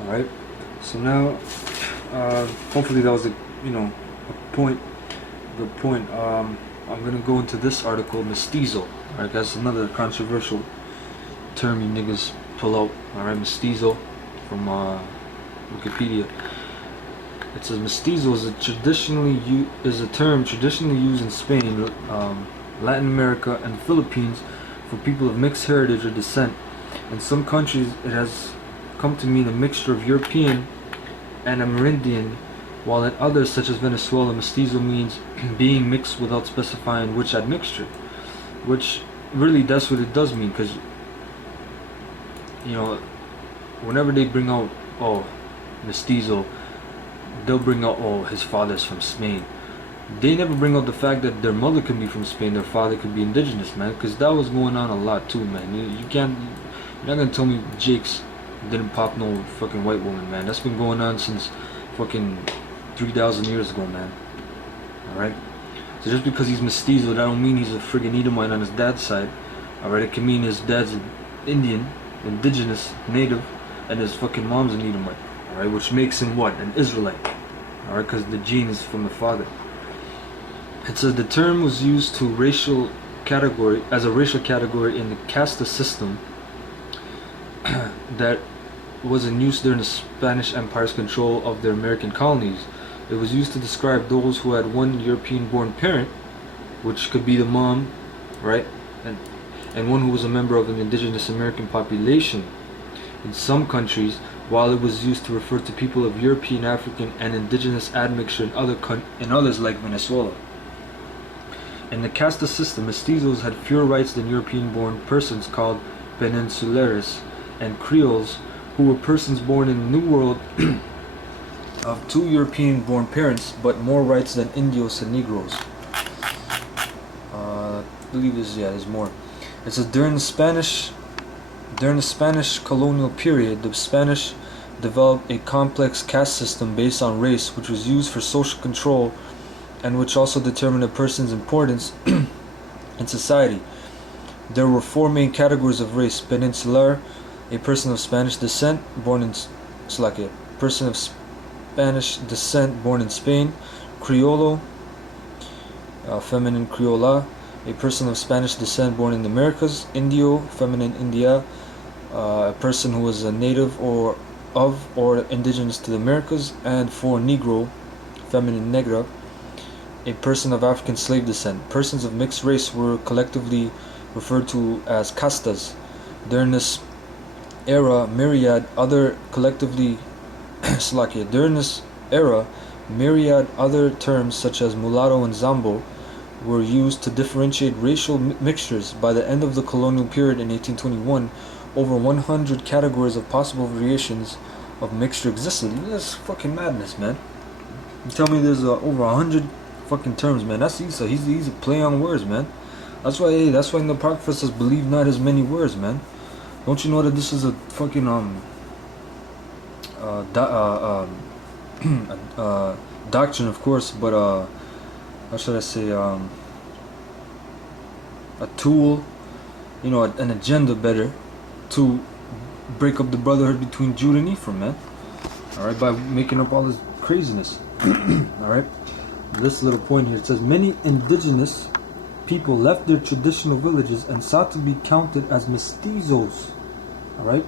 All right. So now, hopefully that was a point. Good point. I'm gonna go into this article, mestizo. All right, that's another controversial term you niggas pull out. All right, mestizo from Wikipedia. It says mestizo is a term traditionally used in Spain, Latin America, and the Philippines for people of mixed heritage or descent. In some countries, it has come to mean a mixture of European and Amerindian, while in others, such as Venezuela, mestizo means being mixed without specifying which admixture. Which really, that's what it does mean, because whenever they bring out mestizo, they'll bring out his father's from Spain. They never bring out the fact that their mother could be from Spain, their father could be indigenous, man, because that was going on a lot too, man. You're not gonna tell me Jake's didn't pop no fucking white woman, man. That's been going on since fucking 3,000 years ago, man. Alright? So just because he's mestizo, that don't mean he's a friggin' Edomite on his dad's side. Alright? It can mean his dad's an Indian, indigenous, native, and his fucking mom's an Edomite. Alright? Which makes him what? An Israelite. Alright? Because the gene is from the father. It says the term was used as a racial category in the casta system that was in use during the Spanish Empire's control of their American colonies. It was used to describe those who had one European-born parent, which could be the mom, right, and one who was a member of an indigenous American population. In some countries, while it was used to refer to people of European, African, and indigenous admixture in others like Venezuela. In the casta system, mestizos had fewer rights than European-born persons called peninsulares, and Creoles, who were persons born in the New World of two European-born parents, but more rights than Indios and Negroes. I believe there's more. It says during the Spanish colonial period, the Spanish developed a complex caste system based on race, which was used for social control and which also determined a person's importance in society. There were four main categories of race: peninsular, a person of Spanish descent born in Slovakia; person of Spanish descent born in Spain; Criollo, feminine Criolla, a person of Spanish descent born in the Americas; Indio, feminine India, a person who was a native or indigenous to the Americas; and four Negro, feminine Negra, a person of African slave descent. Persons of mixed race were collectively referred to as castas. During this era, myriad other terms such as mulatto and zombo were used to differentiate racial mixtures. By the end of the colonial period in 1821, over 100 categories of possible variations of mixture existed. That's fucking madness, man. You tell me there's over 100 fucking terms, man. That's Isa. He's a play on words, man. That's why in the Apocrypha says believe not as many words, man. Don't you know that this is a fucking doctrine, of course, but how should I say, a tool, an agenda better, to break up the brotherhood between Jude and Ephraim, man. Alright, by making up all this craziness. Alright, this little point here, it says many indigenous people left their traditional villages and sought to be counted as mestizos. Alright?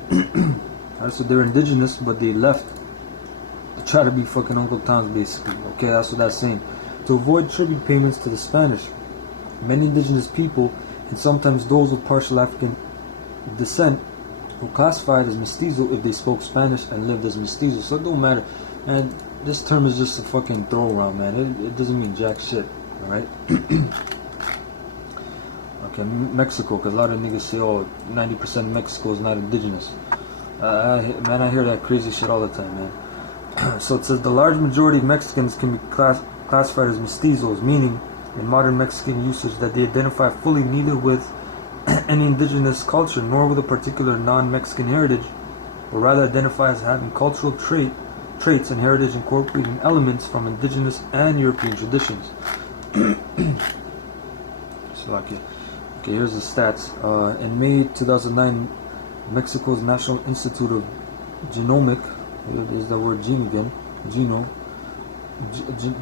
Alright, so they're indigenous, but they left to try to be fucking Uncle Tom's, basically. Okay, that's what that's saying. To avoid tribute payments to the Spanish, many indigenous people, and sometimes those with partial African descent, were classified as mestizo if they spoke Spanish and lived as mestizos. So it don't matter. And this term is just a fucking throw around, man. It doesn't mean jack shit. Alright? Okay, Mexico, because a lot of niggas say, 90% of Mexico is not indigenous. I hear that crazy shit all the time, man. So it says the large majority of Mexicans can be classified as mestizos, meaning in modern Mexican usage that they identify fully neither with any indigenous culture nor with a particular non-Mexican heritage, but rather identify as having cultural traits and heritage incorporating elements from indigenous and European traditions. Okay, here's the stats. In May 2009, Mexico's National Institute of There's the word gene again.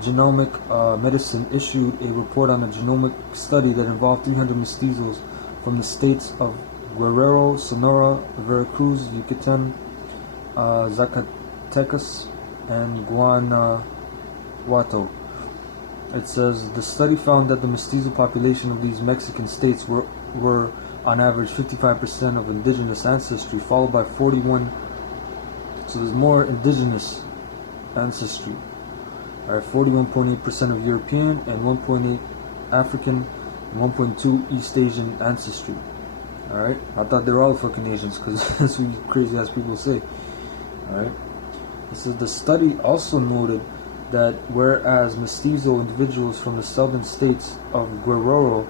Genomic Medicine issued a report on a genomic study that involved 300 mestizos from the states of Guerrero, Sonora, Veracruz, Yucatan, Zacatecas, and Guanajuato. It says the study found that the mestizo population of these Mexican states were on average 55% of indigenous ancestry, followed by 41. So there's more indigenous ancestry. Alright, 41.8% of European and 1.8 African and 1.2 East Asian ancestry. Alright, I thought they were all fucking Asians because that's what you crazy ass people say. Alright, it says the study also noted that whereas mestizo individuals from the southern states of Guerrero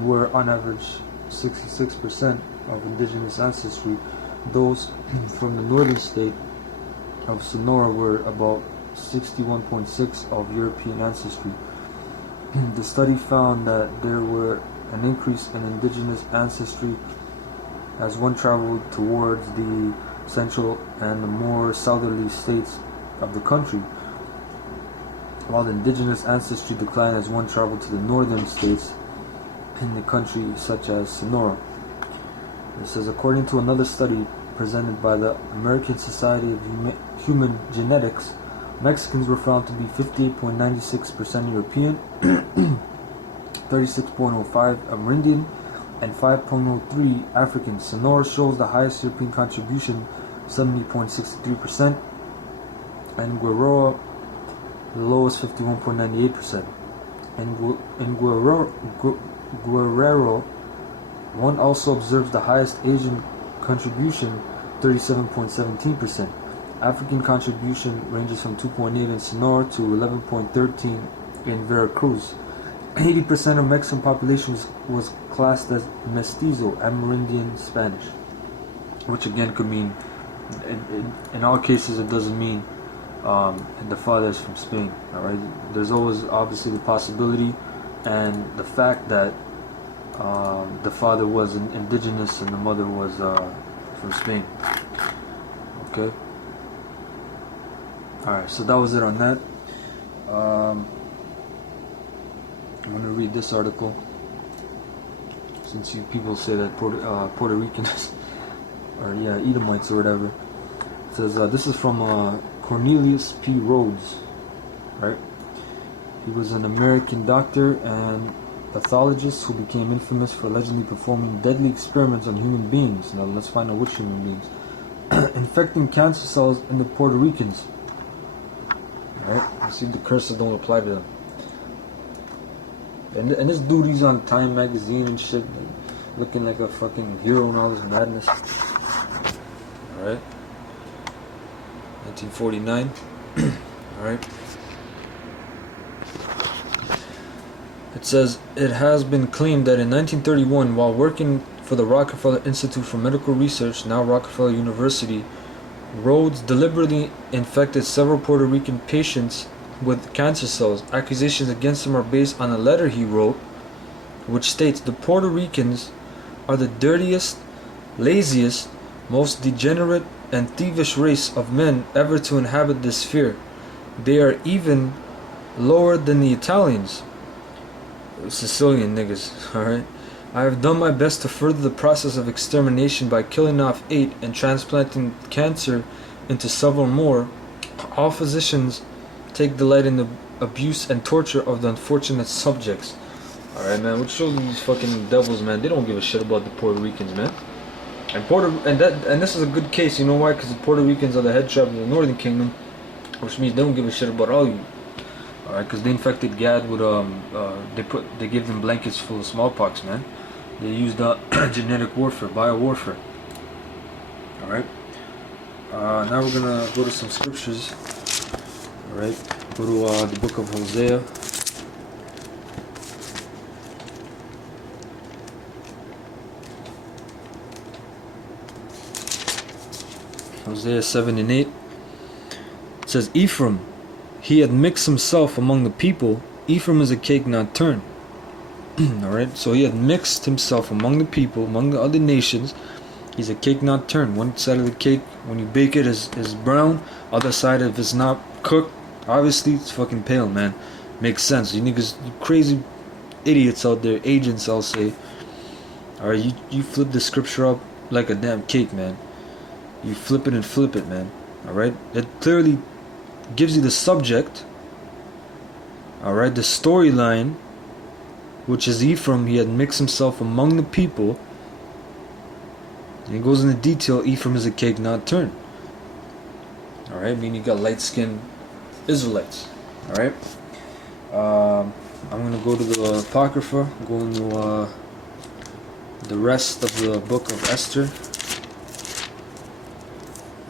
were on average 66% of indigenous ancestry, those from the northern state of Sonora were about 61.6% of European ancestry. The study found that there were an increase in indigenous ancestry as one traveled towards the central and the more southerly states of the country, while the indigenous ancestry declined as one traveled to the northern states in the country, such as Sonora. It says, according to another study presented by the American Society of Human Genetics, Mexicans were found to be 58.96% European, 36.05 Amerindian, and 5.03 African. Sonora shows the highest European contribution, 70.63%, and Guerrero the lowest, 51.98%. In Guerrero, one also observes the highest Asian contribution, 37.17%. African contribution ranges from 2.8 in Sonora to 11.13 in Veracruz. 80% of Mexican population was classed as mestizo, Amerindian Spanish, which again could mean, in all cases, it doesn't mean the father is from Spain. All right, there's always obviously the possibility and the fact that the father was indigenous and the mother was from Spain. Okay. Alright, so that was it on that. I'm going to read this article, since you people say that Puerto Ricans or Edomites or whatever. It says this is from Cornelius P. Rhodes, right? He was an American doctor and pathologist who became infamous for allegedly performing deadly experiments on human beings. Now let's find out which human beings. Infecting cancer cells in the Puerto Ricans. Alright, let's see if the curses don't apply to them. And this dude, he's on Time magazine and shit, looking like a fucking hero and all this madness. Alright. 1949. Alright. It says, it has been claimed that in 1931, while working for the Rockefeller Institute for Medical Research, now Rockefeller University, Rhodes deliberately infected several Puerto Rican patients with cancer cells. Accusations against him are based on a letter he wrote, which states, the Puerto Ricans are the dirtiest, laziest, most degenerate and thievish race of men ever to inhabit this sphere. They are even lower than the Italians. Sicilian niggas, alright? I have done my best to further the process of extermination by killing off 8 and transplanting cancer into several more. All physicians take delight in the abuse and torture of the unfortunate subjects. Alright, man, what shows these fucking devils, man? They don't give a shit about the Puerto Ricans, man. And this is a good case, you know why? Because the Puerto Ricans are the head tribe of the Northern Kingdom, which means they don't give a shit about all you. Alright, because they infected Gad with they gave them blankets full of smallpox, man. They used genetic warfare, biowarfare. Alright. Now we're gonna go to some scriptures. Alright. Go to the book of Hosea. Hosea 7 and 8. It says, Ephraim, he had mixed himself among the people. Ephraim is a cake not turned. Alright, so he had mixed himself among the people, among the other nations, He's a cake not turned. One side of the cake, when you bake it, is brown. Other side, if it's not cooked, obviously it's fucking pale, man. Makes sense. You niggas, you crazy idiots out there, agents, I'll say. Alright, you flip the scripture up like a damn cake, man. You flip it and flip it, man. Alright? It clearly gives you the subject. Alright? The storyline, which is Ephraim. He had mixed himself among the people. And he goes into detail. Ephraim is a cake not turned. Alright? I mean, you got light-skinned Israelites. Alright? I'm going to go to the Apocrypha. Go into the rest of the book of Esther.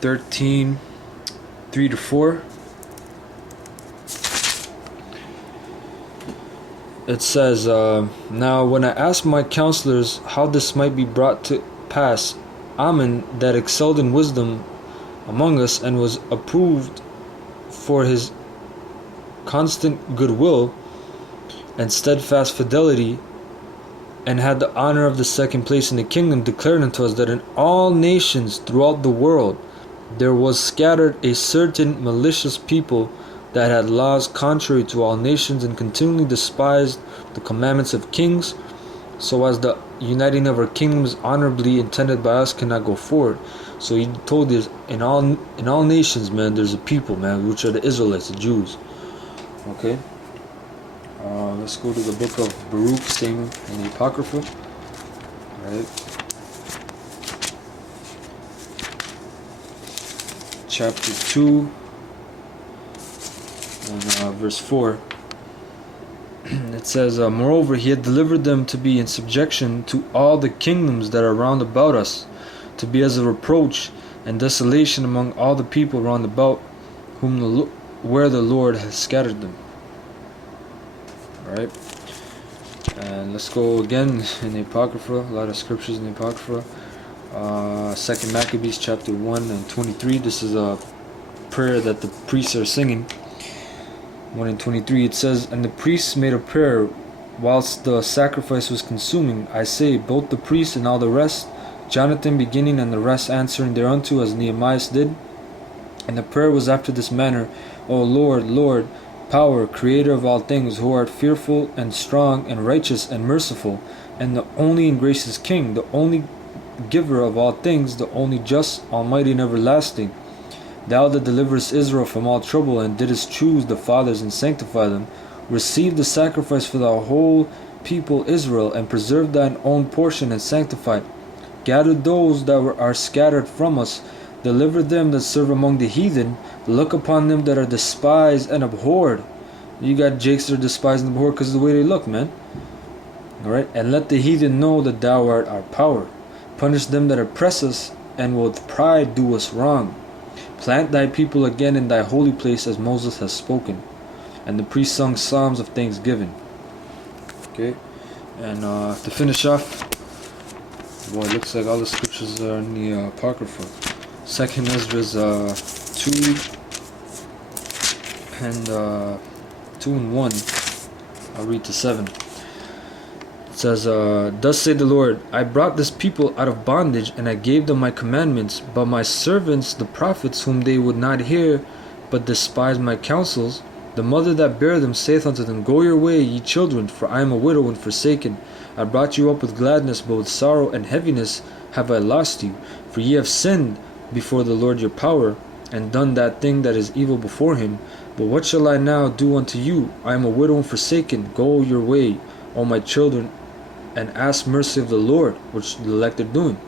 13, 3-4. It says, Now when I asked my counselors how this might be brought to pass, Ammon, that excelled in wisdom among us and was approved for his constant goodwill and steadfast fidelity, and had the honor of the second place in the kingdom, declared unto us that in all nations throughout the world there was scattered a certain malicious people that had laws contrary to all nations, and continually despised the commandments of kings, so as the uniting of our kingdoms honorably intended by us cannot go forward. So he told us, in all nations, man, there's a people, man, which are the Israelites, the Jews. Okay. Let's go to the book of Baruch, same in the Apocrypha. Alright. Chapter 2 and verse 4. It says, Moreover, he had delivered them to be in subjection to all the kingdoms that are round about us, to be as a reproach and desolation among all the people round about, where the Lord has scattered them. Alright, and let's go again in the Apocrypha. A lot of scriptures in the Apocrypha. 2 Maccabees chapter 1 and 23. This is a prayer that the priests are singing. 1 and 23. It says, And the priests made a prayer whilst the sacrifice was consuming. I say, both the priests and all the rest, Jonathan beginning and the rest answering thereunto, as Nehemiah did. And the prayer was after this manner: O Lord, Lord, power, creator of all things, who art fearful and strong and righteous and merciful, and the only and gracious King, the only giver of all things, the only just, almighty and everlasting. Thou that deliverest Israel from all trouble, and didst choose the fathers and sanctify them, receive the sacrifice for the whole people Israel, and preserve thine own portion and sanctify it. Gather those that are scattered from us, deliver them that serve among the heathen, look upon them that are despised and abhorred. You got jakes that are despised and abhorred because of the way they look, man. Alright? And let the heathen know that thou art our power. Punish them that oppress us, and with pride do us wrong. Plant thy people again in thy holy place, as Moses has spoken. And the priest sung psalms of thanksgiving. Okay? And to finish off, boy, it looks like all the scriptures are in the Apocrypha. 2nd Ezra's 2 and 2 and 1. I'll read to 7. It says, Thus saith the Lord, I brought this people out of bondage, and I gave them my commandments, but my servants, the prophets, whom they would not hear, but despised my counsels, the mother that bare them saith unto them, Go your way, ye children, for I am a widow and forsaken. I brought you up with gladness, but with sorrow and heaviness have I lost you. For ye have sinned before the Lord your power, and done that thing that is evil before him. But what shall I now do unto you? I am a widow and forsaken. Go your way, O my children, and ask mercy of the Lord, which the elect are doing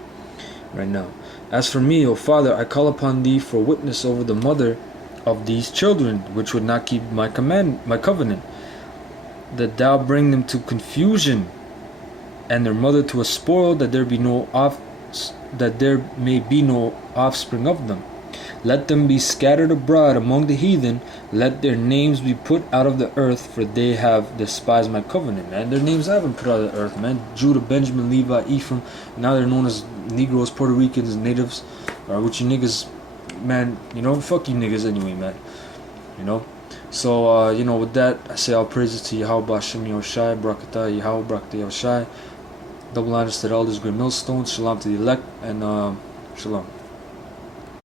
right now. As for me, O Father, I call upon thee for witness over the mother of these children, which would not keep my covenant, that thou bring them to confusion, and their mother to a spoil, that there may be no offspring of them. Let them be scattered abroad among the heathen. Let their names be put out of the earth, for they have despised my covenant. Man, their names have been put out of the earth, man. Judah, Benjamin, Levi, Ephraim. Now they're known as Negroes, Puerto Ricans, natives. Which you niggas, man, you know, fuck you niggas anyway, man. You know? So, with that, I say all praises to Yahweh Bashem Yahushai, Barakatah Yahweh, Barakatah Yahushai. Double honors to the elders, great millstones. Shalom to the elect, and shalom.